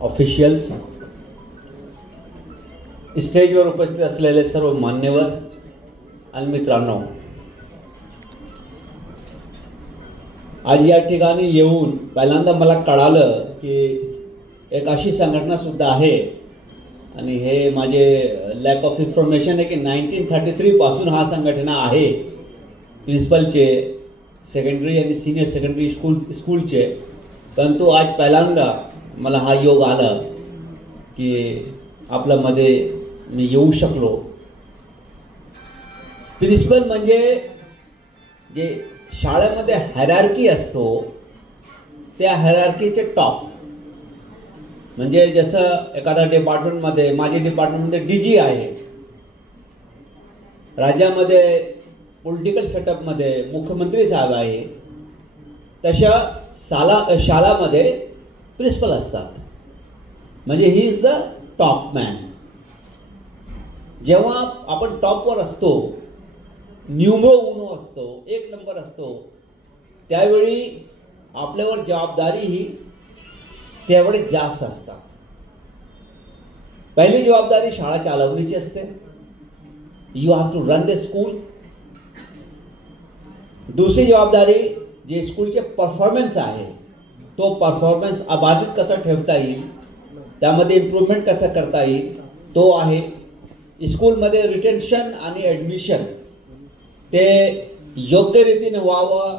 Officials, स्टेजवर उपस्थित असलेले सर्व मान्यवर आणि मित्रांनो, आज या ठिकाणी येऊन पहिल्यांदा मला कळालं की एक अशी संघटना सुद्धा आहे आणि हे माझे लॅक ऑफ इन्फॉर्मेशन आहे की 1933 पासून हा संघटना आहे. प्रिन्सिपलचे, सेकंडरी आणि सिनियर सेकंडरी स्कूलचे. परंतु आज पहिल्यांदा मला हा योग आला की आपल्यामध्ये मी येऊ शकलो. प्रिन्सिपल म्हणजे जे शाळेमध्ये हायरार्की असतो त्या हायरार्कीचे टॉप. म्हणजे जसं एखाद्या डिपार्टमेंटमध्ये, माझ्या डिपार्टमेंटमध्ये डीजी आहे, राज्यामध्ये पॉलिटिकल सेटअपमध्ये मुख्यमंत्री साहेब आहे, तशा शाळामध्ये प्रिन्सिपल असतात. म्हणजे he is the top man. जेव्हा आपण टॉपवर असतो, न्यूमरो उनो असतो, एक नंबर असतो, त्यावेळी आपल्यावर जबाबदारी ही तेवढे जास्त असतात. पहिली जबाबदारी शाळा चालवण्याची असते. You have to run the school. दुसरी जबाबदारी जे स्कूलचे परफॉर्मन्स आहे, तो परफॉर्मन्स अबाधित कसा ठेवता येईल, त्यामध्ये इम्प्रूव्हमेंट कसं करता येईल, तो आहे. स्कूलमध्ये रिटेन्शन आणि ॲडमिशन ते योग्य रीतीने व्हावं.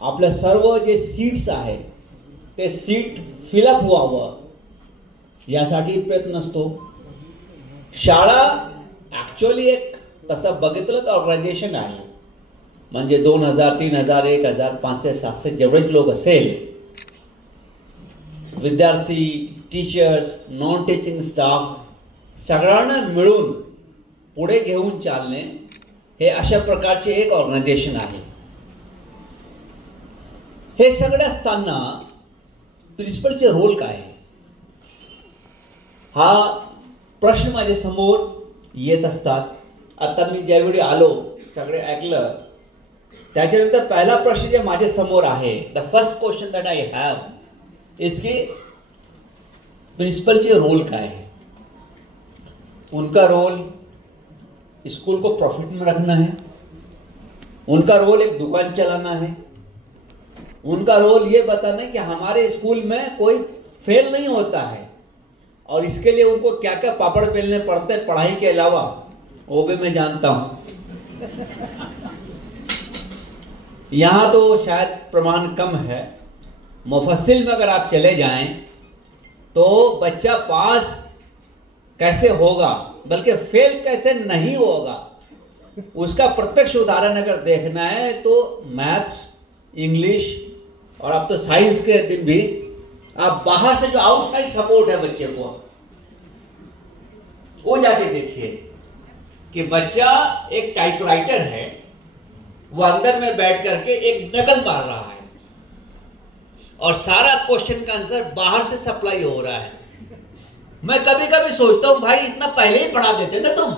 आपल्या सर्व जे सीट्स आहे ते सीट फिलअप व्हावं यासाठी प्रयत्न असतो. शाळा ॲक्च्युअली एक तसं बघितलं तर ऑर्गनायझेशन आहे. म्हणजे 2000, 3000, 1000, 500, 700 जेवढेच लोक असेल, विद्यार्थी, टीचर्स, नॉन टीचिंग स्टाफ सगळ्यांना मिळून पुढे घेऊन चालणे हे अशा प्रकारचे एक ऑर्गनायझेशन आहे. हे सगळं असताना प्रिन्सिपलचे रोल काय आहे, हा प्रश्न माझ्या समोर येत असतात. आता मी ज्यावेळी आलो, सगळे ऐकलं, त्याच्यानंतर पहिला प्रश्न जे माझ्या समोर आहे, the first question that I have is की प्रिंसिपल के रोल क्या है. उनका रोल स्कूल को प्रॉफिट में रखना है. उनका रोल एक दुकान चलाना है. उनका रोल ये बताना है कि हमारे स्कूल में कोई फेल नहीं होता है, और इसके लिए उनको क्या क्या पापड़ बेलने पड़ते हैं पढ़ाई के अलावा, वो भी मैं जानता हूं. यहाँ तो शायद प्रमाण कम है. मुफस्सिल में अगर आप चले जाएं तो बच्चा पास कैसे होगा, बल्कि फेल कैसे नहीं होगा, उसका प्रत्यक्ष उदाहरण अगर देखना है तो मैथ्स, इंग्लिश और अब तो साइंस के दिन भी आप बाहर से जो आउटसाइड सपोर्ट है बच्चे को, वो जाके देखिए कि बच्चा एक टाइपराइटर है, वो अंदर में बैठ करके एक नकल मार रहा है और सारा क्वेश्चन का आंसर बाहर से सप्लाई हो रहा है. मैं कभी कभी सोचता हूं, भाई इतना पहले ही पढ़ा देते ना तुम,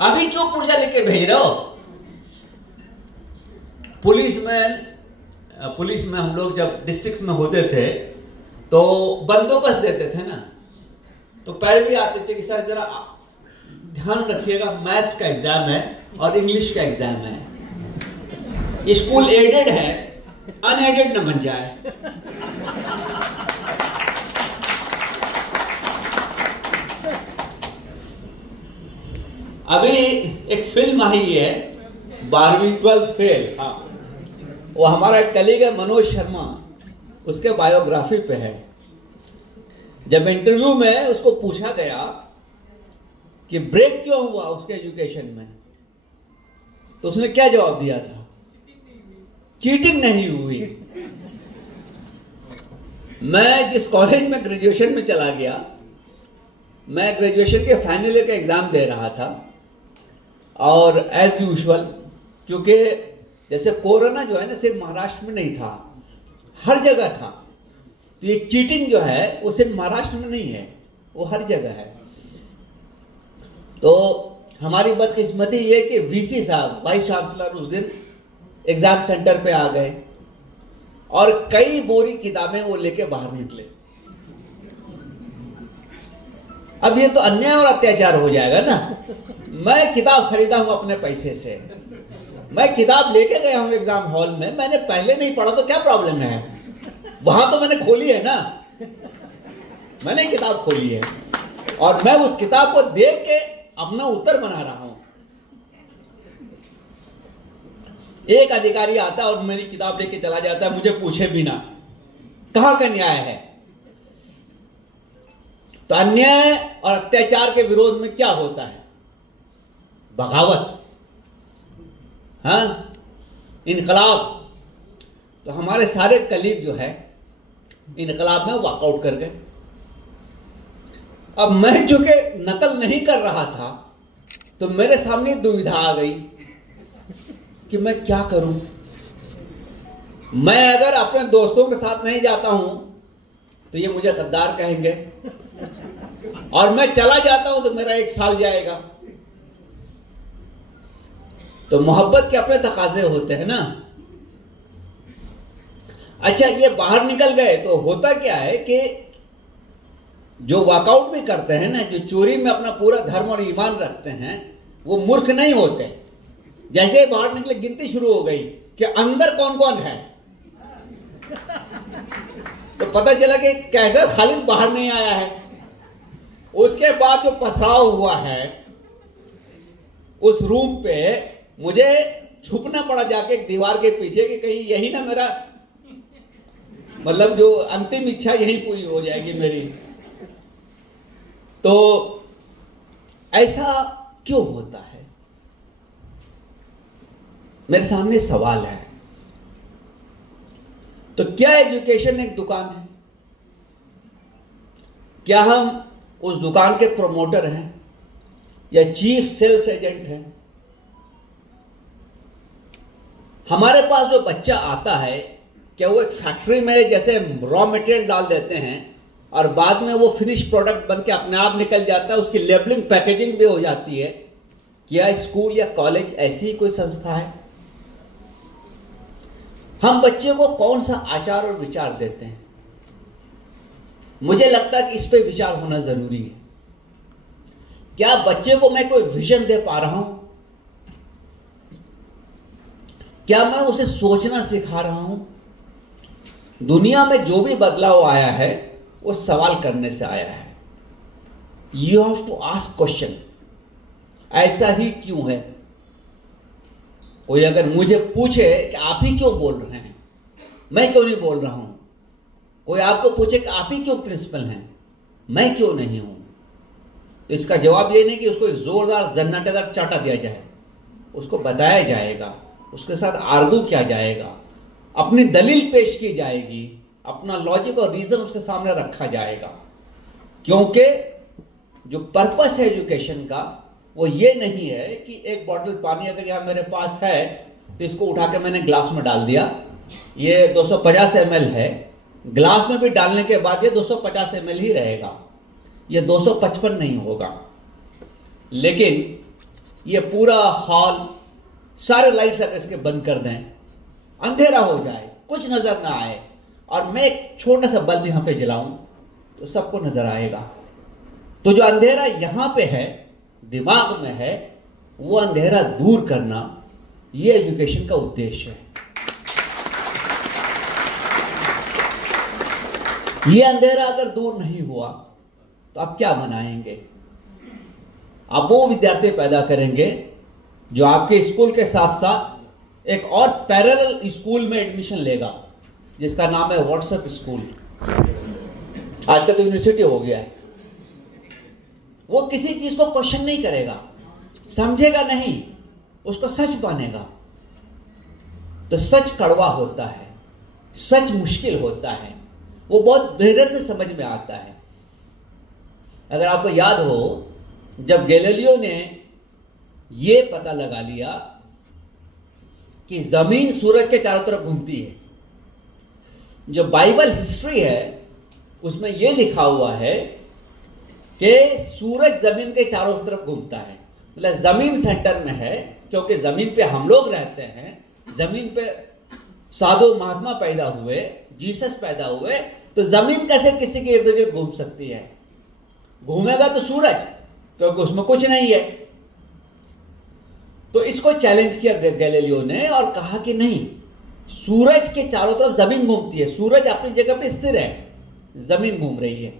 अभी क्यों पुर्जा लेके भेज रहे हो. पुलिस में हम लोग जब डिस्ट्रिक्ट में होते थे तो बंदोबस्त देते थे ना, तो पहले भी आते थे कि सर जरा ध्यान रखिएगा, मैथ्स का एग्जाम है और इंग्लिश का एग्जाम है. स्कूल एडेड है, अनएडेड न बन जाए. अभी एक फिल्म आई है 12वीं 12th फेल. हाँ, वो हमारा एक कलीग है मनोज शर्मा, उसके बायोग्राफी पे है. जब इंटरव्यू में उसको पूछा गया कि ब्रेक क्यों हुआ उसके एजुकेशन में, तो उसने क्या जवाब दिया था, चीटिंग नहीं हुई. मैं जिस कॉलेज में ग्रेजुएशन में चला गया, मैं ग्रेजुएशन के फाइनल ईयर का एग्जाम दे रहा था, और एज यूजुअल क्योंकि जैसे कोरोना जो है ना सिर्फ महाराष्ट्र में नहीं था, हर जगह था, तो ये चीटिंग जो है वो सिर्फ महाराष्ट्र में नहीं है, वो हर जगह है. तो हमारी बदकिस्मती ये कि वीसी साहब, वाइस चांसलर, उस दिन एग्जाम सेंटर पे आ गए और कई बोरी किताबें वो लेके बाहर निकले। अब ये तो अन्याय और अत्याचार हो जाएगा ना। मैं किताब खरीदा हूं अपने पैसे से, मैं किताब लेके गया हूं एग्जाम हॉल में, मैंने पहले नहीं पढ़ा तो क्या प्रॉब्लम है? वहां तो मैंने खोली है ना, मैंने किताब खोली है और मैं उस किताब को देख के अपना उत्तर बना रहा हूं। एक अधिकारी आता है और मेरी किताब लेके चला जाता है, मुझे पूछे बिना। कहां का न्याय है? तो अन्याय और अत्याचार के विरोध में क्या होता है? बगावत, हाँ, इनकलाब। तो हमारे सारे कलीग जो है इनकलाब में वॉकआउट कर गए। अब मैं चूंकि नकल नहीं कर रहा था तो मेरे सामने दुविधा आ गई कि मैं क्या करूं। मैं अगर अपने दोस्तों के साथ नहीं जाता हूं तो ये मुझे गद्दार कहेंगे, और मैं चला जाता हूं तो मेरा 1 साल जाएगा। तो मोहब्बत के अपने तकाजे होते हैं ना। अच्छा, ये बाहर निकल गए तो होता क्या है कि जो वॉकआउट भी करते हैं ना, जो चोरी में अपना पूरा धर्म और ईमान रखते हैं, वो मूर्ख नहीं होते। जैसे ही बाहर निकले गिनती शुरू हो गई कि अंदर कौन कौन है, तो पता चला कि कैसे खालिद बाहर नहीं आया है। उसके बाद जो पथराव हुआ है उस रूम पे, मुझे छुपना पड़ा जाके एक दीवार के पीछे कि कहीं यही ना मेरा, मतलब जो अंतिम इच्छा यही पूरी हो जाएगी मेरी। तो ऐसा क्यों होता है? मेरे सामने सवाल है। तो क्या एजुकेशन एक दुकान है? क्या हम उस दुकान के प्रमोटर हैं या चीफ सेल्स एजेंट हैं? हमारे पास जो बच्चा आता है, क्या वो एक फैक्ट्री में जैसे रॉ मटेरियल डाल देते हैं और बाद में वो फिनिश प्रोडक्ट बन के अपने आप निकल जाता है, उसकी लेबलिंग पैकेजिंग भी हो जाती है? क्या स्कूल या कॉलेज ऐसी कोई संस्था है? हम बच्चे को कौन सा आचार और विचार देते हैं? मुझे लगता है कि इस पे विचार होना जरूरी है। क्या बच्चे को मैं कोई विजन दे पा रहा हूं? क्या मैं उसे सोचना सिखा रहा हूं? दुनिया में जो भी बदलाव आया है वो सवाल करने से आया है। You have to ask question, ऐसा ही क्यों है? कोई अगर मुझे पूछे कि आप ही क्यों बोल रहे हैं, मैं क्यों नहीं बोल रहा हूं। कोई आपको पूछे कि आप ही क्यों प्रिंसिपल हैं, मैं क्यों नहीं हूं, तो इसका जवाब ये नहीं कि उसको एक जोरदार जन्नटेदार चाटा दिया जाए। उसको बताया जाएगा, उसके साथ आर्गू किया जाएगा, अपनी दलील पेश की जाएगी, अपना लॉजिक और रीजन उसके सामने रखा जाएगा। क्योंकि जो पर्पस है एजुकेशन का वो ये नहीं है कि एक बॉटल पानी अगर यहां मेरे पास है तो इसको उठा के मैंने ग्लास में डाल दिया, ये 250 ml है, ग्लास में भी डालने के बाद ये 250 ml ही रहेगा, ये 255 नहीं होगा। लेकिन ये पूरा हॉल, सारे लाइट्स अगर इसके बंद कर दें, अंधेरा हो जाए, कुछ नजर ना आए, और मैं एक छोटा सा बल्ब यहां पे जलाऊं तो सबको नजर आएगा। तो जो अंधेरा यहां पे है, दिमाग में है, वो अंधेरा दूर करना, ये एजुकेशन का उद्देश्य है। ये अंधेरा अगर दूर नहीं हुआ तो आप क्या बनाएंगे? आप वो विद्यार्थी पैदा करेंगे जो आपके स्कूल के साथ साथ एक और पैरेलल स्कूल में एडमिशन लेगा, जिसका नाम है व्हाट्सएप स्कूल। आज का तो यूनिवर्सिटी हो गया है। वो किसी चीज को क्वेश्चन नहीं करेगा, समझेगा नहीं, उसको सच मानेगा। तो सच कड़वा होता है, सच मुश्किल होता है, वो बहुत धैर्य से समझ में आता है। अगर आपको याद हो, जब गैलीलियो ने ये पता लगा लिया कि जमीन सूरज के चारों तरफ घूमती है, जो बाइबल हिस्ट्री है उसमें यह लिखा हुआ है कि सूरज जमीन के चारों तरफ घूमता है, मतलब जमीन सेंटर में है, क्योंकि जमीन पे हम लोग रहते हैं, जमीन पे साधु महात्मा पैदा हुए, जीसस पैदा हुए, तो जमीन कैसे किसी के इर्द गिर्द घूम सकती है? घूमेगा तो सूरज, क्योंकि उसमें कुछ नहीं है। तो इसको चैलेंज किया गैलीलियो ने और कहा कि नहीं, सूरज के चारों तरफ जमीन घूमती है, सूरज अपनी जगह पे स्थिर है, जमीन घूम रही है।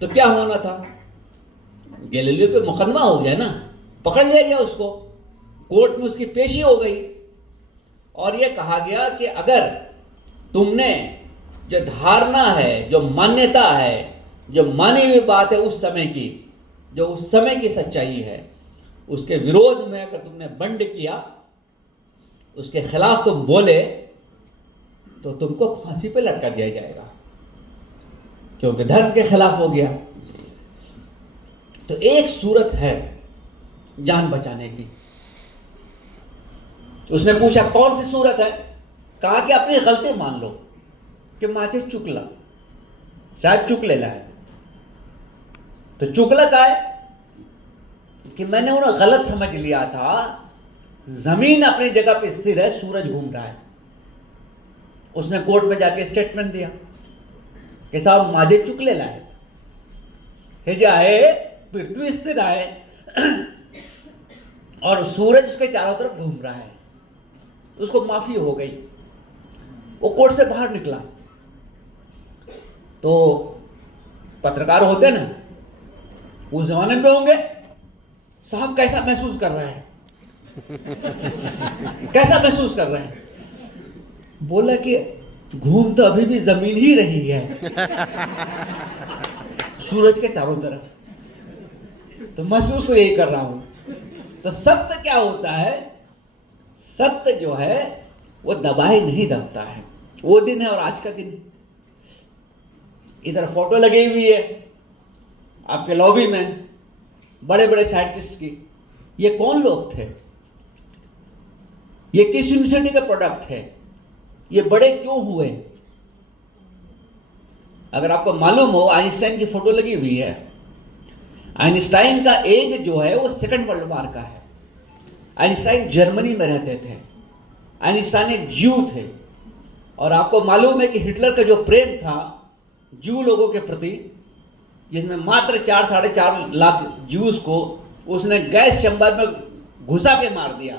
तो क्या होना था? गैलीलियो पे मुकदमा हो गया ना, पकड़ लिया गया उसको, कोर्ट में उसकी पेशी हो गई और यह कहा गया कि अगर तुमने जो धारणा है, जो मान्यता है, जो मानी हुई बात है उस समय की, जो उस समय की सच्चाई है, उसके विरोध में अगर तुमने बंड किया, उसके खिलाफ तुम बोले, तो तुमको फांसी पे लटका दिया जाएगा, क्योंकि धर्म के खिलाफ हो गया। तो एक सूरत है जान बचाने की। उसने पूछा कौन सी सूरत है? कहा कि अपनी गलती मान लो कि माचे चुकला, शायद चुक लेना है। तो चुकला का है कि मैंने उन्हें गलत समझ लिया था, जमीन अपनी जगह पे स्थिर है, सूरज घूम रहा है। उसने कोर्ट में जाके स्टेटमेंट दिया कि साहब माझे चुकले लाए, हे जाए पृथ्वी स्थिर है और सूरज उसके चारों तरफ घूम रहा है। तो उसको माफी हो गई, वो कोर्ट से बाहर निकला। तो पत्रकार होते ना, उस जमाने पे होंगे, साहब कैसा महसूस कर रहे हैं कैसा महसूस कर रहे हैं? बोला कि घूम तो अभी भी जमीन ही रही है सूरज के चारों तरफ, तो महसूस तो यही कर रहा हूं। तो सत्य क्या होता है? सत्य जो है वो दबाए नहीं दबता है। वो दिन है और आज का दिन। इधर फोटो लगी हुई है आपके लॉबी में बड़े बड़े साइंटिस्ट की। ये कौन लोग थे? ये किस यूनिवर्सिटी का प्रोडक्ट है? ये बड़े क्यों हुए? अगर आपको मालूम हो, आइंस्टाइन की फोटो लगी हुई है। आइंस्टाइन का एज जो है वो सेकंड वर्ल्ड वार का है। आइंस्टाइन जर्मनी में रहते थे। आइंस्टाइन एक ज्यू थे और आपको मालूम है कि हिटलर का जो प्रेम था ज्यू लोगों के प्रति, जिसने मात्र 4-4.5 लाख ज्यूस को उसने गैस चैम्बर में घुसा के मार दिया,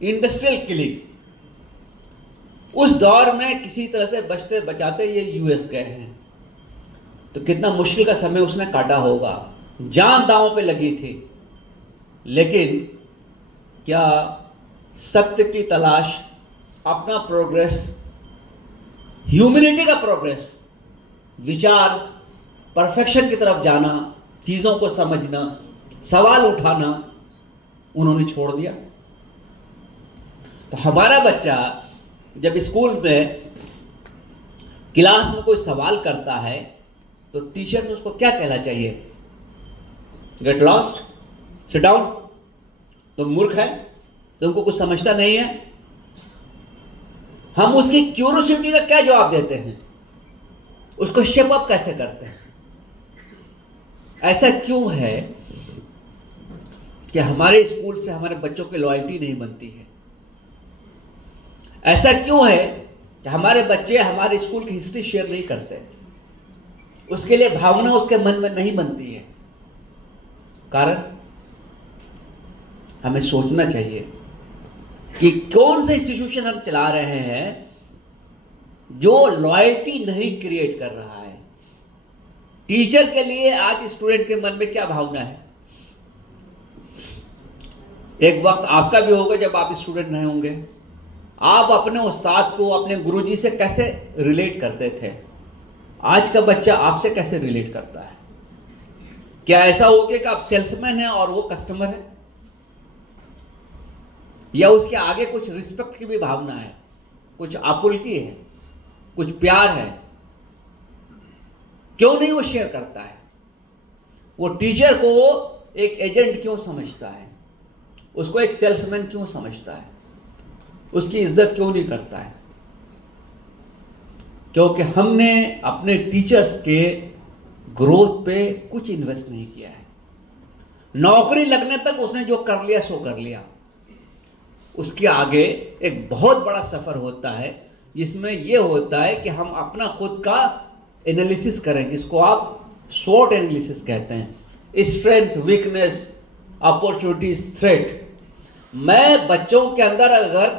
इंडस्ट्रियल किलिंग। उस दौर में किसी तरह से बचते बचाते ये यूएस गए हैं। तो कितना मुश्किल का समय उसने काटा होगा, जान दांव पे लगी थी। लेकिन क्या सत्य की तलाश, अपना प्रोग्रेस, ह्यूमैनिटी का प्रोग्रेस, विचार, परफेक्शन की तरफ जाना, चीजों को समझना, सवाल उठाना उन्होंने छोड़ दिया। तो हमारा बच्चा जब स्कूल में क्लास में कोई सवाल करता है तो टीचर ने उसको क्या कहना चाहिए? गेट लॉस्ट, सिट डाउन, तुम मूर्ख है, तुमको कुछ समझता नहीं है। हम उसकी क्यूरियोसिटी का क्या जवाब देते हैं? उसको शेप अप कैसे करते हैं? ऐसा क्यों है कि हमारे स्कूल से हमारे बच्चों की लॉयल्टी नहीं बनती है? ऐसा क्यों है कि हमारे बच्चे हमारे स्कूल की हिस्ट्री शेयर नहीं करते? उसके लिए भावना उसके मन में नहीं बनती है। कारण हमें सोचना चाहिए कि कौन से इंस्टीट्यूशन हम चला रहे हैं जो लॉयल्टी नहीं क्रिएट कर रहा है। टीचर के लिए आज स्टूडेंट के मन में क्या भावना है? एक वक्त आपका भी होगा जब आप स्टूडेंट नहीं होंगे। आप अपने उस्ताद को, अपने गुरुजी से कैसे रिलेट करते थे? आज का बच्चा आपसे कैसे रिलेट करता है? क्या ऐसा हो गया कि आप सेल्समैन हैं और वो कस्टमर है? या उसके आगे कुछ रिस्पेक्ट की भी भावना है, कुछ आपुलकी है, कुछ प्यार है? क्यों नहीं वो शेयर करता है? वो टीचर को एक एजेंट क्यों समझता है? उसको एक सेल्समैन क्यों समझता है? उसकी इज्जत क्यों नहीं करता है? क्योंकि हमने अपने टीचर्स के ग्रोथ पे कुछ इन्वेस्ट नहीं किया है। नौकरी लगने तक उसने जो कर लिया सो कर लिया। उसके आगे एक बहुत बड़ा सफर होता है जिसमें यह होता है कि हम अपना खुद का एनालिसिस करें, जिसको आप स्वॉट एनालिसिस कहते हैं, स्ट्रेंथ, वीकनेस, अपॉर्चुनिटीज, थ्रेट। मैं बच्चों के अंदर अगर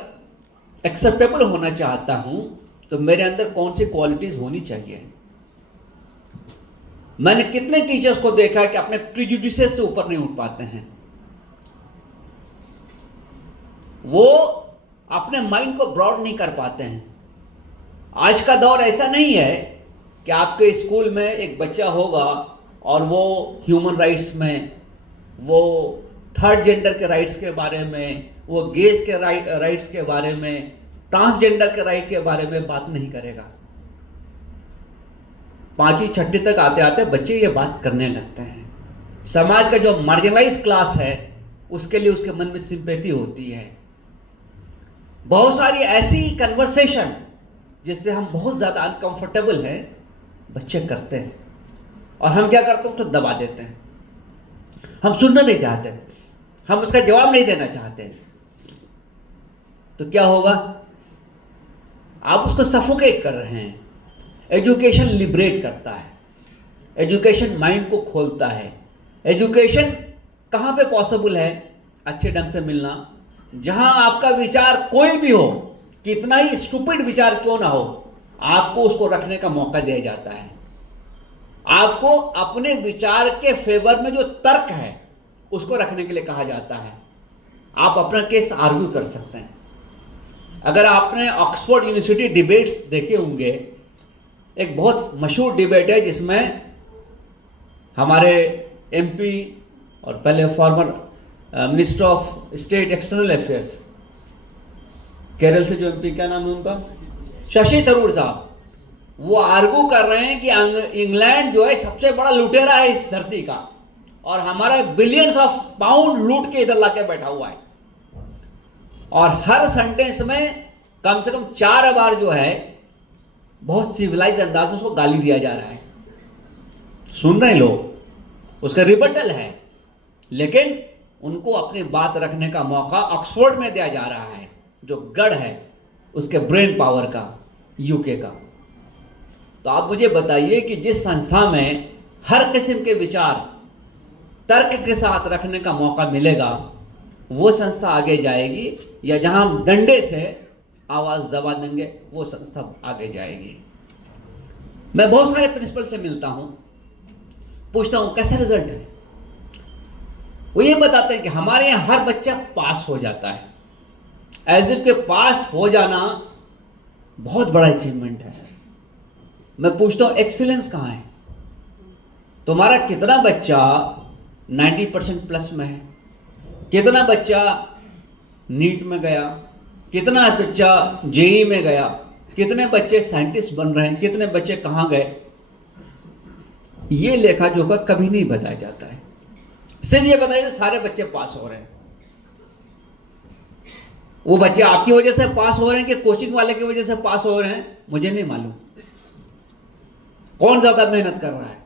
एक्सेप्टेबल होना चाहता हूं तो मेरे अंदर कौन सी क्वालिटीज होनी चाहिए। मैंने कितने टीचर्स को देखा कि अपने प्रिजुडिसेस से ऊपर नहीं उठ पाते हैं, वो अपने माइंड को ब्रॉड नहीं कर पाते हैं। आज का दौर ऐसा नहीं है कि आपके स्कूल में एक बच्चा होगा और वो ह्यूमन राइट्स में, वो थर्ड जेंडर के राइट्स के बारे में, वो गेज के राइट्स के बारे में, ट्रांसजेंडर के राइट के बारे में बात नहीं करेगा। 5वीं 6वीं तक आते आते बच्चे ये बात करने लगते हैं। समाज का जो मार्जिनलाइज क्लास है उसके लिए उसके मन में सिंपैथी होती है। बहुत सारी ऐसी कन्वर्सेशन जिससे हम बहुत ज्यादा अनकंफर्टेबल हैं बच्चे करते हैं, और हम क्या करते हैं, उसको दबा देते हैं। हम सुनना नहीं चाहते, हम उसका जवाब नहीं देना चाहते। तो क्या होगा, आप उसको सफोकेट कर रहे हैं। एजुकेशन लिबरेट करता है, एजुकेशन माइंड को खोलता है। एजुकेशन कहां पे पॉसिबल है? अच्छे ढंग से मिलना, जहां आपका विचार कोई भी हो, कितना ही स्टूपिड विचार क्यों ना हो, आपको उसको रखने का मौका दिया जाता है। आपको अपने विचार के फेवर में जो तर्क है उसको रखने के लिए कहा जाता है। आप अपना केस आर्ग्यू कर सकते हैं। अगर आपने ऑक्सफोर्ड यूनिवर्सिटी डिबेट्स देखे होंगे, एक बहुत मशहूर डिबेट है जिसमें हमारे एमपी और पहले former minister of state external affairs, Kerala से जो एमपी, क्या नाम है उनका, शशि थरूर साहब, वो आर्गू कर रहे हैं कि इंग्लैंड जो है सबसे बड़ा लुटेरा है इस धरती का, और हमारा बिलियंस ऑफ पाउंड लूट के इधर लाके बैठा हुआ है। और हर सेंटेंस में कम से कम 4 बार जो है बहुत सिविलाइज अंदाज में उसको गाली दिया जा रहा है। सुन रहे हैं लोग, उसका रिबटल है, लेकिन उनको अपनी बात रखने का मौका ऑक्सफोर्ड में दिया जा रहा है, जो गढ़ है उसके ब्रेन पावर का, यूके का। तो आप मुझे बताइए कि जिस संस्था में हर किस्म के विचार तर्क के साथ रखने का मौका मिलेगा, वो संस्था आगे जाएगी, या जहां हम डंडे से आवाज दबा देंगे वो संस्था आगे जाएगी। मैं बहुत सारे प्रिंसिपल से मिलता हूं, पूछता हूं कैसा रिजल्ट है। वो ये बताते हैं कि हमारे यहां हर बच्चा पास हो जाता है। एज इफ के पास हो जाना बहुत बड़ा अचीवमेंट है। मैं पूछता हूं एक्सीलेंस कहां है? तुम्हारा कितना बच्चा 90% प्लस में है? कितना बच्चा नीट में गया? कितना बच्चा जेई में गया? कितने बच्चे साइंटिस्ट बन रहे हैं? कितने बच्चे कहां गए? ये लेखा जोखा कभी नहीं बताया जाता है। सिर्फ ये बताइए सारे बच्चे पास हो रहे हैं। वो बच्चे आपकी वजह से पास हो रहे हैं कि कोचिंग वाले की वजह से पास हो रहे हैं, मुझे नहीं मालूम। कौन ज्यादा मेहनत कर रहा है?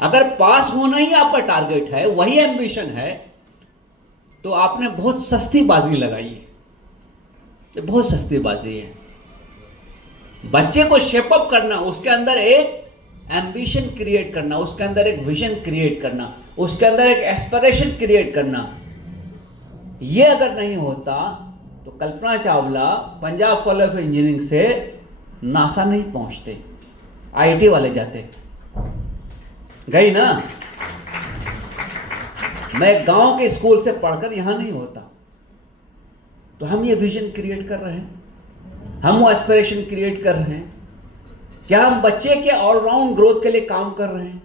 अगर पास होना ही आपका टारगेट है, वही एम्बिशन है, तो आपने बहुत सस्ती बाजी लगाई है। बहुत सस्ती बाजी है। बच्चे को शेपअप करना, उसके अंदर एक एम्बिशन क्रिएट करना, उसके अंदर एक विजन क्रिएट करना, उसके अंदर एक एस्पिरेशन क्रिएट करना, ये अगर नहीं होता तो Kalpana Chawla Punjab college of engineering से नासा नहीं पहुंचते, आईआईटी वाले जाते। गई ना? मैं गांव के स्कूल से पढ़कर यहां नहीं होता। तो हम ये विजन क्रिएट कर रहे हैं, हम वो एस्पिरेशन क्रिएट कर रहे हैं। क्या हम बच्चे के ऑलराउंड ग्रोथ के लिए काम कर रहे हैं?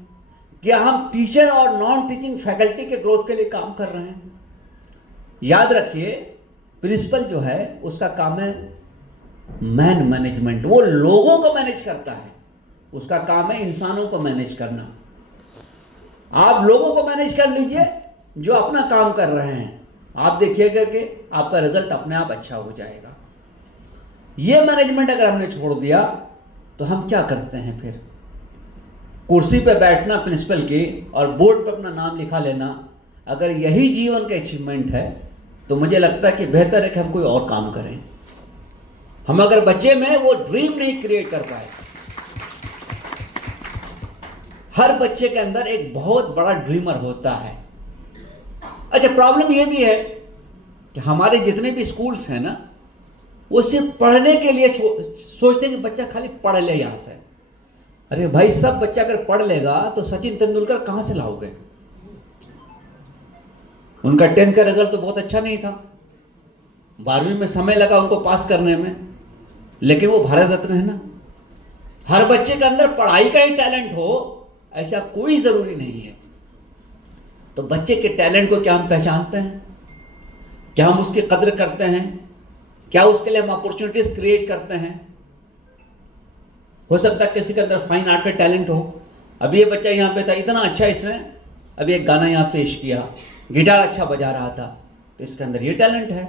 क्या हम टीचर और नॉन टीचिंग फैकल्टी के ग्रोथ के लिए काम कर रहे हैं? याद रखिए, प्रिंसिपल जो है उसका काम है मैन मैनेजमेंट। वो लोगों को मैनेज करता है, उसका काम है इंसानों को मैनेज करना। आप लोगों को मैनेज कर लीजिए जो अपना काम कर रहे हैं, आप देखिएगा कि आपका रिजल्ट अपने आप अच्छा हो जाएगा। ये मैनेजमेंट अगर हमने छोड़ दिया तो हम क्या करते हैं फिर? कुर्सी पे बैठना प्रिंसिपल की और बोर्ड पे अपना नाम लिखा लेना, अगर यही जीवन का अचीवमेंट है तो मुझे लगता है कि बेहतर है कि हम कोई और काम करें। हम अगर बच्चे में वो ड्रीम नहीं क्रिएट कर पाए, हर बच्चे के अंदर एक बहुत बड़ा ड्रीमर होता है। अच्छा, प्रॉब्लम ये भी है कि हमारे जितने भी स्कूल्स हैं ना, वो सिर्फ पढ़ने के लिए सोचते हैं कि बच्चा खाली पढ़ ले यहां से। अरे भाई, सब बच्चा अगर पढ़ लेगा तो सचिन तेंदुलकर कहां से लाओगे? उनका 10th का रिजल्ट तो बहुत अच्छा नहीं था, 12वीं में समय लगा उनको पास करने में, लेकिन वो भारत रत्न है ना। हर बच्चे के अंदर पढ़ाई का ही टैलेंट हो ऐसा कोई जरूरी नहीं है। तो बच्चे के टैलेंट को क्या हम पहचानते हैं? क्या हम उसकी कद्र करते हैं? क्या उसके लिए हम अपॉर्चुनिटीज क्रिएट करते हैं? हो सकता है किसी के अंदर फाइन आर्ट का टैलेंट हो। अभी ये बच्चा यहाँ पे था, इतना अच्छा इसने अभी एक गाना यहाँ पेश किया, गिटार अच्छा बजा रहा था, तो इसके अंदर ये टैलेंट है।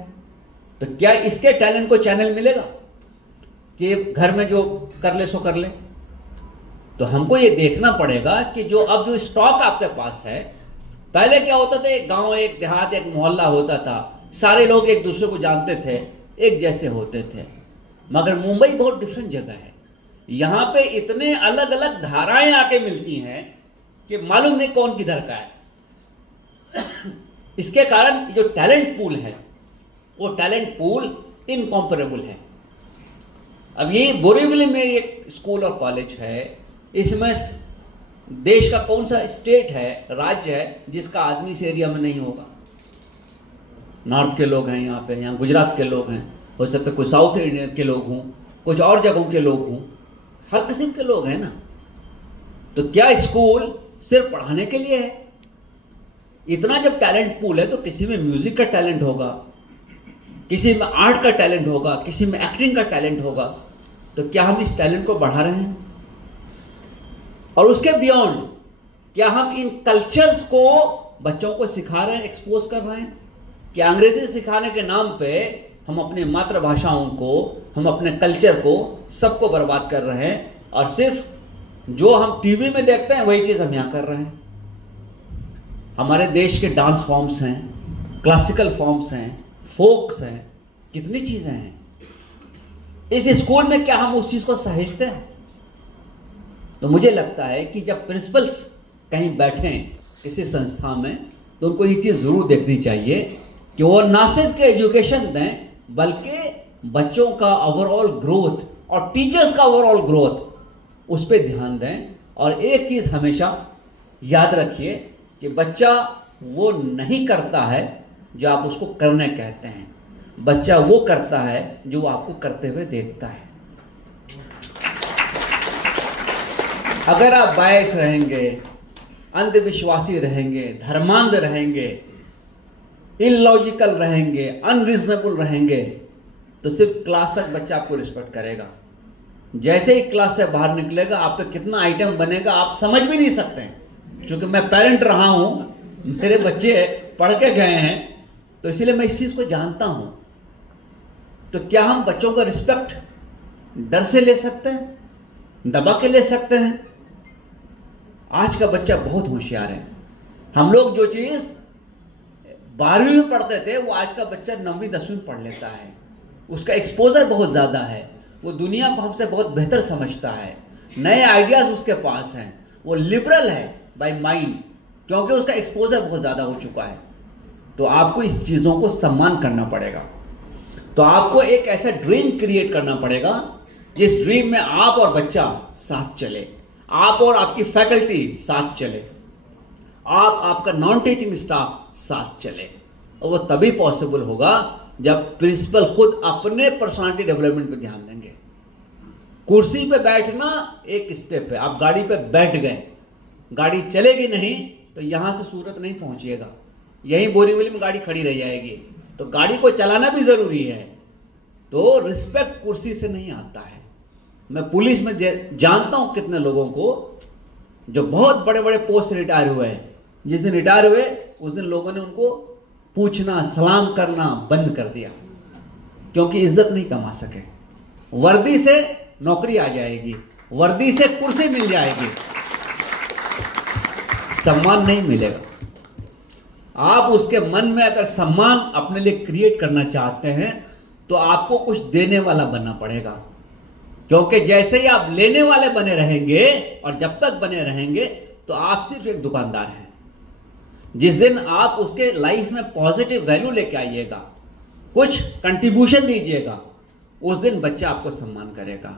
तो क्या इसके टैलेंट को चैनल मिलेगा कि घर में जो कर ले सो कर ले? तो हमको ये देखना पड़ेगा कि जो स्टॉक आपके पास है, पहले क्या होता था, एक गांव, एक देहात, एक मोहल्ला होता था, सारे लोग एक दूसरे को जानते थे, एक जैसे होते थे। मगर मुंबई बहुत डिफरेंट जगह है, यहां पे इतने अलग अलग धाराएं आके मिलती हैं कि मालूम नहीं कौन किधर का है। इसके कारण जो टैलेंट पूल है, वो टैलेंट पूल इनकॉम्परेबल है। अब ये बोरीवली में एक स्कूल और कॉलेज है, इसमें देश का कौन सा स्टेट है, राज्य है, जिसका आदमी इस एरिया में नहीं होगा? नॉर्थ के लोग हैं यहाँ पे, यहाँ गुजरात के लोग हैं, हो सकता है कुछ साउथ इंडियन के लोग हों, कुछ और जगहों के लोग हों, हर किस्म के लोग हैं ना। तो क्या स्कूल सिर्फ पढ़ाने के लिए है? इतना जब टैलेंट पूल है तो किसी में म्यूजिक का टैलेंट होगा, किसी में आर्ट का टैलेंट होगा, किसी में एक्टिंग का टैलेंट होगा। तो क्या हम इस टैलेंट को बढ़ा रहे हैं? और उसके बियॉन्ड क्या हम इन कल्चर्स को बच्चों को सिखा रहे हैं, एक्सपोज कर रहे हैं? कि अंग्रेजी सिखाने के नाम पे हम अपनी मातृभाषाओं को, हम अपने कल्चर को, सबको बर्बाद कर रहे हैं, और सिर्फ जो हम टीवी में देखते हैं वही चीज हम यहां कर रहे हैं। हमारे देश के डांस फॉर्म्स हैं, क्लासिकल फॉर्म्स हैं, फोक्स हैं, कितनी चीजें हैं। इस स्कूल में क्या हम उस चीज को सहेजते हैं? तो मुझे लगता है कि जब प्रिंसिपल्स कहीं बैठे किसी संस्था में, तो उनको ये चीज जरूर देखनी चाहिए कि वो ना सिर्फ के एजुकेशन दें, बल्कि बच्चों का ओवरऑल ग्रोथ और टीचर्स का ओवरऑल ग्रोथ, उस पर ध्यान दें। और एक चीज हमेशा याद रखिए कि बच्चा वो नहीं करता है जो आप उसको करने कहते हैं, बच्चा वो करता है जो वो आपको करते हुए देखता है। अगर आप बायस रहेंगे, अंधविश्वासी रहेंगे, धर्मांध रहेंगे, इलॉजिकल रहेंगे, अनरीजनेबल रहेंगे, तो सिर्फ क्लास तक बच्चा आपको रिस्पेक्ट करेगा। जैसे ही क्लास से बाहर निकलेगा, आपका कितना आइटम बनेगा आप समझ भी नहीं सकते। क्योंकि मैं पेरेंट रहा हूं, मेरे बच्चे पढ़ के गए हैं, तो इसीलिए मैं इस चीज को जानता हूं। तो क्या हम बच्चों का रिस्पेक्ट डर से ले सकते हैं, दबा के ले सकते हैं? आज का बच्चा बहुत होशियार है। हम लोग जो चीज 12वीं में पढ़ते थे, वो आज का बच्चा 9वीं 10वीं में पढ़ लेता है। उसका एक्सपोजर बहुत ज्यादा है, वो दुनिया को हमसे बहुत बेहतर समझता है, नए आइडियाज उसके पास हैं, वो लिबरल है बाय माइंड, क्योंकि उसका एक्सपोजर बहुत ज्यादा हो चुका है। तो आपको इस चीजों को सम्मान करना पड़ेगा। तो आपको एक ऐसा ड्रीम क्रिएट करना पड़ेगा जिस ड्रीम में आप और बच्चा साथ चले, आप और आपकी फैकल्टी साथ चले, आप आपका नॉन टीचिंग स्टाफ साथ चले। और वो तभी पॉसिबल होगा जब प्रिंसिपल खुद अपने पर्सनालिटी डेवलपमेंट पे ध्यान देंगे। कुर्सी पे बैठना एक स्टेप है, आप गाड़ी पे बैठ गए, गाड़ी चलेगी नहीं तो यहां से सूरत नहीं पहुंचिएगा, यहीं बोरीवली में गाड़ी खड़ी रह जाएगी। तो गाड़ी को चलाना भी जरूरी है। तो रिस्पेक्ट कुर्सी से नहीं आता है। मैं पुलिस में जानता हूं कितने लोगों को जो बहुत बड़े बड़े पोस्ट से रिटायर हुए हैं, जिस दिन रिटायर हुए उस दिन लोगों ने उनको पूछना, सलाम करना बंद कर दिया, क्योंकि इज्जत नहीं कमा सके। वर्दी से नौकरी आ जाएगी, वर्दी से कुर्सी मिल जाएगी, सम्मान नहीं मिलेगा। आप उसके मन में अगर सम्मान अपने लिए क्रिएट करना चाहते हैं तो आपको कुछ देने वाला बनना पड़ेगा, क्योंकि जैसे ही आप लेने वाले बने रहेंगे और जब तक बने रहेंगे तो आप सिर्फ एक दुकानदार हैं। जिस दिन आप उसके लाइफ में पॉजिटिव वैल्यू लेके आइएगा, कुछ कंट्रीब्यूशन दीजिएगा, उस दिन बच्चा आपको सम्मान करेगा।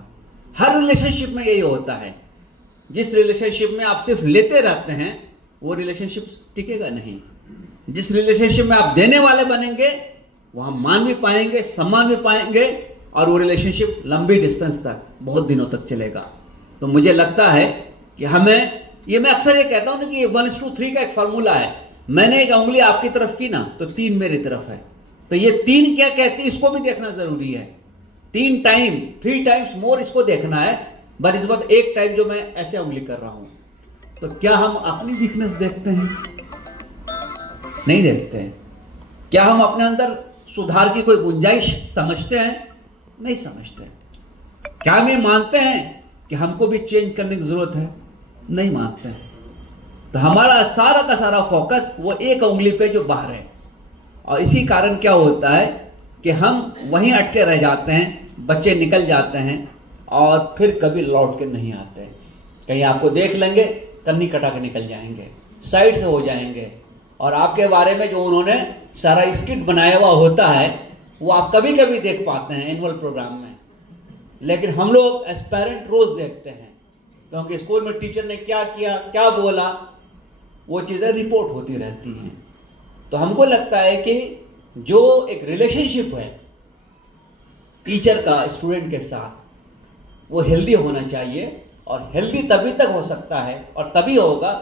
हर रिलेशनशिप में यही होता है। जिस रिलेशनशिप में आप सिर्फ लेते रहते हैं वो रिलेशनशिप टिकेगा नहीं। जिस रिलेशनशिप में आप देने वाले बनेंगे वहां मान भी पाएंगे, सम्मान भी पाएंगे, और वो रिलेशनशिप लंबी डिस्टेंस तक, बहुत दिनों तक चलेगा। तो मुझे लगता है कि हमें, ये मैं अक्सर ये कहता हूं ना कि ये 1:3 का एक फॉर्मूला है। मैंने एक उंगली आपकी तरफ की ना तो 3 मेरी तरफ है, तो ये 3 क्या कहते हैं इसको भी देखना जरूरी है। 3 टाइम्स मोर इसको देखना है। बट इस वक्त एक टाइम जो मैं ऐसे उंगली कर रहा हूं, तो क्या हम अपनी वीकनेस देखते हैं? नहीं देखते हैं। क्या हम अपने अंदर सुधार की कोई गुंजाइश समझते हैं? नहीं समझते। क्या हम ये मानते हैं कि हमको भी चेंज करने की जरूरत है? नहीं मानते हैं। तो हमारा सारा का सारा फोकस वो एक उंगली पे जो बाहर है, और इसी कारण क्या होता है कि हम वहीं अटके रह जाते हैं, बच्चे निकल जाते हैं और फिर कभी लौट के नहीं आते। कहीं आपको देख लेंगे, कन्नी कटा के निकल जाएंगे, साइड से हो जाएंगे, और आपके बारे में जो उन्होंने सारा स्क्रिप्ट बनाया हुआ होता है वो आप कभी कभी देख पाते हैं एनुअल प्रोग्राम में, लेकिन हम लोग एज पेरेंट रोज देखते हैं, क्योंकि स्कूल में टीचर ने क्या किया, क्या बोला, वो चीज़ें रिपोर्ट होती रहती हैं। तो हमको लगता है कि जो एक रिलेशनशिप है टीचर का स्टूडेंट के साथ, वो हेल्दी होना चाहिए, और हेल्दी तभी तक हो सकता है और तभी होगा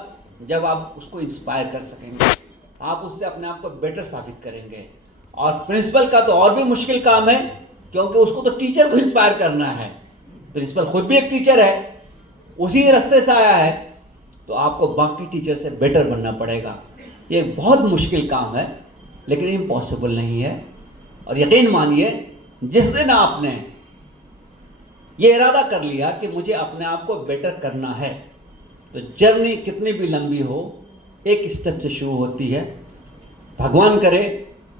जब आप उसको इंस्पायर कर सकेंगे, आप उससे अपने आप को बेटर साबित करेंगे। और प्रिंसिपल का तो और भी मुश्किल काम है, क्योंकि उसको तो टीचर को इंस्पायर करना है। प्रिंसिपल खुद भी एक टीचर है, उसी रास्ते से आया है, तो आपको बाकी टीचर से बेटर बनना पड़ेगा। ये बहुत मुश्किल काम है, लेकिन इम्पॉसिबल नहीं है। और यकीन मानिए, जिस दिन आपने ये इरादा कर लिया कि मुझे अपने आप को बेटर करना है, तो जर्नी कितनी भी लंबी हो, एक स्टेप से शुरू होती है। भगवान करे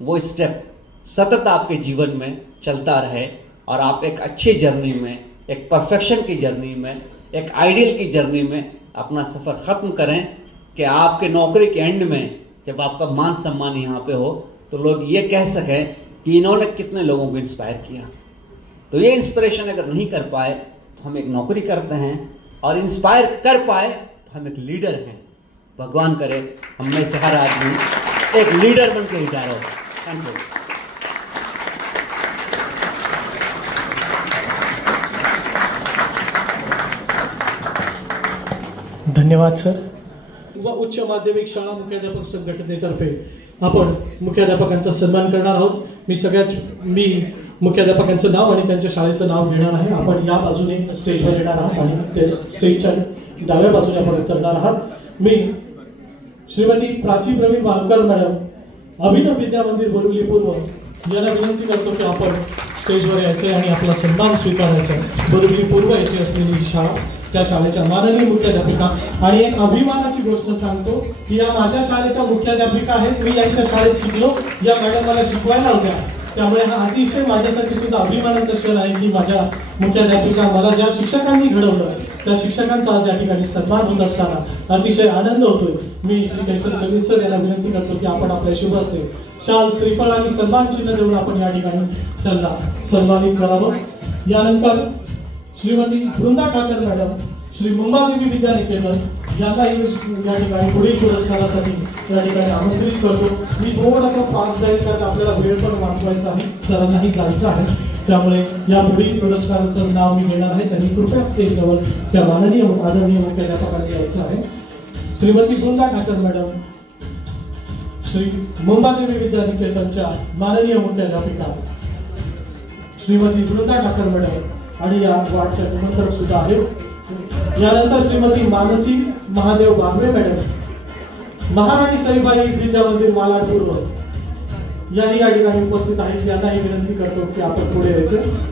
वो स्टेप सतत आपके जीवन में चलता रहे, और आप एक अच्छी जर्नी में, एक परफेक्शन की जर्नी में, एक आइडियल की जर्नी में अपना सफ़र ख़त्म करें, कि आपके नौकरी के एंड में जब आपका मान सम्मान यहाँ पे हो, तो लोग ये कह सकें कि इन्होंने कितने लोगों को इंस्पायर किया। तो ये इंस्पिरेशन अगर नहीं कर पाए तो हम एक नौकरी करते हैं, और इंस्पायर कर पाए तो हम एक लीडर हैं। भगवान करे हम में से हर आदमी एक लीडर बन के रिटायर हो। Thank you. धन्यवाद सर। व उच्च माध्यमिक शाळा मुख्याध्यापक संघटनेतर्फे आपण मुख्याध्यापकांचा सन्मान करणार आहोत। मी मुख्याध्यापकांचं नाव आणि त्यांच्या शाळेचं नाव घेणार आहे। आपण या बाजूने स्टेजवर येणार आहात आणि ते स्टेजच्या डाव्या बाजूने आपण उतरणार आहात। मी श्रीमती प्राची प्रवीण वालकर मॅडम, अभिनव विद्या मंदिर बोरिवली पूर्व यांना विनंती करतो की आपण स्टेजवर यायचे आणि आपला सन्मान स्वीकारायचा। बोरिवली पूर्व येथे असलेली ही शाळा, त्या शाळेच्या माननीय मुख्याध्यापिका, आणि एक अभिमानाची गोष्ट सांगतो की या माझ्या शाळेच्या मुख्याध्यापिका आहेत। मी यांच्या शाळेत शिकलो, या मॅडम मला शिकवायला होत्या, त्यामुळे हा अतिशय माझ्यासाठी सुद्धा अभिमानाचा क्षण आहे की माझ्या मुख्याध्यापिका, मला ज्या शिक्षकांनी घडवलं त्या शिक्षकांचा आज या ठिकाणी सन्मान होत असताना अतिशय आनंद होतोय। मी श्री केसर कवित सर यांना विनंती करतो की आपण आपल्या शुभ हस्ते शाल, श्रीफळ आणि सन्मान चिन्ह देऊन आपण या ठिकाणी त्यांना सन्मानित करावं। यानंतर श्रीमती वृंदा ठाकर मॅडम, श्री मुंबादेवी विद्या निकेतन यांनाही या ठिकाणी पुढील पुरस्कारासाठी या ठिकाणी आमंत्रित करतो। मी थोडासा फास्ट जाईल कारण आपल्याला वेळ पण वाचवायचा आहे, सरांनाही जायचं आहे, त्यामुळे या पुढील पुरस्काराचं नाव मी घेणार आहे। त्यांनी कृपया स्टेजजवळ त्या माननीय आदरणीय मुख्याध्यापकांना यायचं आहे। श्रीमती वृंदा ठाकर मॅडम, श्री मुंबादेवी विद्या निकेतनच्या माननीय मुख्याध्यापिका श्रीमती वृंदा ठाकर मॅडम आणि या वार्डच्या निमंत्रक सुद्धा आहेत। यानंतर श्रीमती मानसी महादेव बागवे मॅडम, महाराणी सईबाई विद्या मंदिर मालाड पूर्व याही या ठिकाणी उपस्थित आहेत। यांनाही विनंती करतो की आपण पुढे यायचं।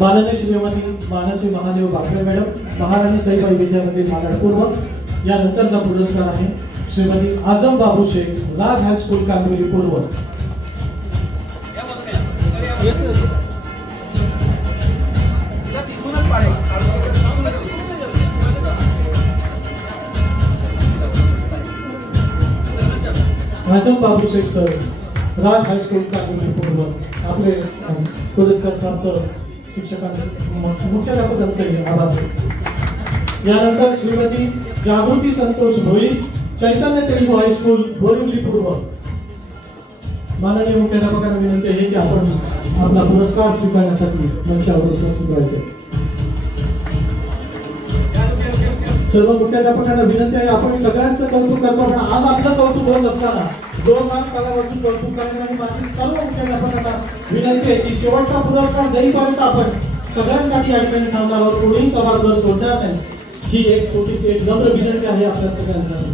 माननीय श्रीमती मानसी महादेव बाकरे मॅडम, महाराणी सईबाई विद्यापीठ मालाड पूर्व. यानंतरचा पुरस्कार आहे श्रीमती आजम बाबू शेख, राज हायस्कूल कांदिवली पूर्व. आजम बाबू शेख सर, राज हायस्कूल कांदिवली पूर्व. आपले पुरस्कार प्राप्त शिक्षकांचे मुख्याध्यापकांचे आभार. यानंतर श्रीमती जागृती संतोष भोई, चैतन्य तेलुगू हायस्कूल बोरिवली पूर्व. माननीय मुख्याध्यापकांना विनंती आहे की आपण आपला पुरस्कार स्वीकारण्यासाठी मंचावर उपस्थित राहायचे. सर्व मुख्याध्यापकांना विनंती आहे, आपण सगळ्यांचं कौतुक करतो पण आज आपलं कौतुक होत असताना जोरदार कलावरती कौतुक करण्यासाठी माझी सर्व मुख्याध्यापकांना विनंती आहे की शेवटचा पुरस्कार देईपर्यंत आपण सगळ्यांसाठी या ठिकाणी थांबणार आहोत. कोणीही सभागृह सोडणार नाही. ही एक छोटीशी एक नम्र विनंती आहे आपल्या सगळ्यांसाठी.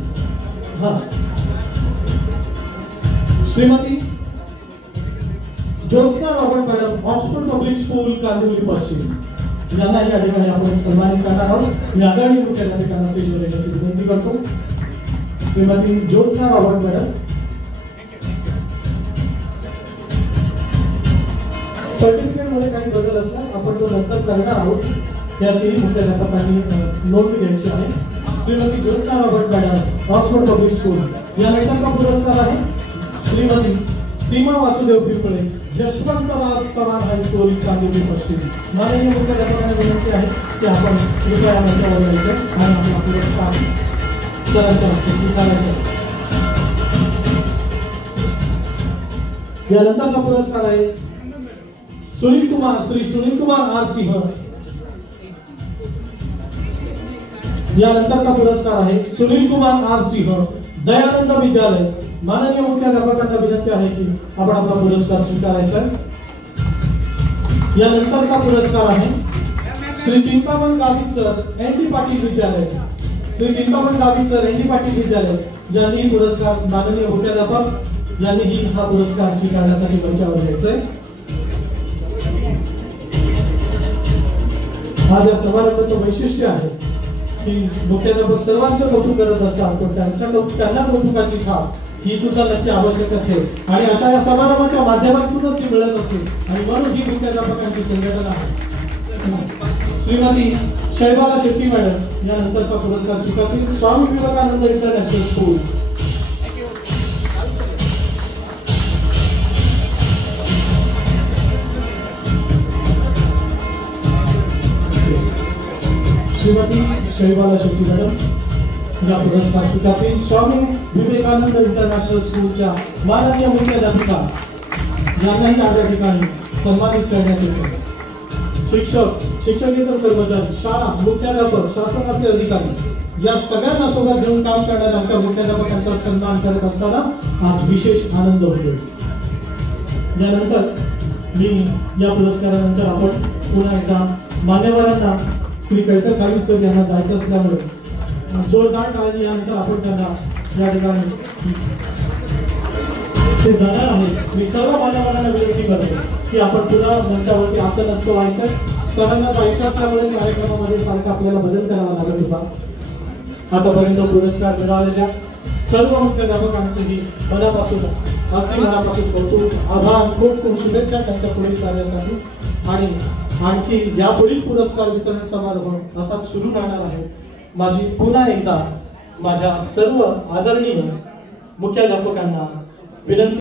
Shrimati Jyotsna Robert madam, Oxford public school Kandivali पश्चिम, यांना या ठिकाणी आपण सन्मानित करणार आहोत. मी आदरणीय मुख्याध्यापकांना स्टेजवर येण्याची विनंती करतो. Shrimati Jyotsna Robert madam. Certificate मध्ये काही बदल असल्यास आपण तो नंतर करणार आहोत. त्याचीही मुख्याध्यापकांनी नोंद घ्यायची आहे. Shrimati Jyotsna Robert madam, Oxford public school. यानंतरचा पुरस्कार आहे श्रीमती सीमा वासुदेव पिंपळे, यशवंतराव चव्हाण हायस्कूल कांदिवली पश्चिम. माननीय मुख्याध्यापकांना विनंती आहे की आपण कृपया मंचावर यायचं आणि आपला पुरस्कार सरांच्या हस्ते स्वीकारायचा. यानंतरचा पुरस्कार आहे सुनील कुमार, श्री सुनील कुमार आर सिंह. यानंतरचा पुरस्कार आहे सुनील कुमार आर सिंह, दयानंद विद्यालय. माननीय मुख्याध्यापकांना विनंती आहे की आपण आपला पुरस्कार स्वीकारायचा. यानंतरचा पुरस्कार आहे Shri Chintaman Gavit sir, N D. Patil Vidyalaya. Shri Chintaman Gavit sir, N D. Patil Vidyalaya, ज्यांनी पुरस्कार माननीय मुख्याध्यापक यांनी हा पुरस्कार स्वीकारण्यासाठी मंचावर घ्यायचंय. आज या समारंभाचं वैशिष्ट्य आहे की मुख्याध्यापक सर्वांचं कौतुक करत असतात, पण त्यांना कौतुकाची थाप ही सुद्धा नक्की आवश्यक असते आणि अशा या समारंभाच्या माध्यमातूनच ती मिळत असते आणि म्हणून ही मुख्याध्यापकांची संघटना आहे. श्रीमती शैबाला शेट्टी मॅडम यानंतरचा पुरस्कार स्वीकारतील, Swami Vivekananda international school. Shrimati Shaibala Shetty madam या पुरस्कार स्वीकारतील, स्वामी विवेकानंद इंटरनॅशनल स्कूलच्या माननीय मुख्याध्यापिका यांनाही आज या ठिकाणी सन्मानित करण्यात येते. शिक्षक, शिक्षकेतर कर्मचारी, शाळा, मुख्याध्यापक, शासनाचे अधिकारी या सगळ्यांना सोबत घेऊन काम करणाऱ्या आमच्या मुख्याध्यापकांचा सन्मान करत असताना आज विशेष आनंद होतो. यानंतर मी या पुरस्कारानंतर आपण पुन्हा एकदा मान्यवरांना श्री कैसर खालीद सर यांना जायचं असल्यामुळे जोरदार टाळी यानंतर आपण त्यांना या ठिकाणी ते जाणार आहे. मी सर्व मान्यवरांना विनंती करतो की आपण पुन्हा मंचावरती आसनस्थ व्हायचं. सरांना जायचं असल्यामुळे कार्यक्रमामध्ये सारखा आपल्याला बदल करावा लागत होता. आतापर्यंत पुरस्कार मिळालेल्या सर्व मुख्याध्यापकांचेही मनापासून अगदी मनापासून कौतुक, आभार, खूप खूप शुभेच्छा त्यांच्या पुढील कार्यासाठी. आणि आणखी यापुढील पुरस्कार वितरण समारोह असाच सुरू राहणार आहे. माझी पुन्हा एकदा माझ्या सर्व आदरणीय मुख्याध्यापकांना विनंती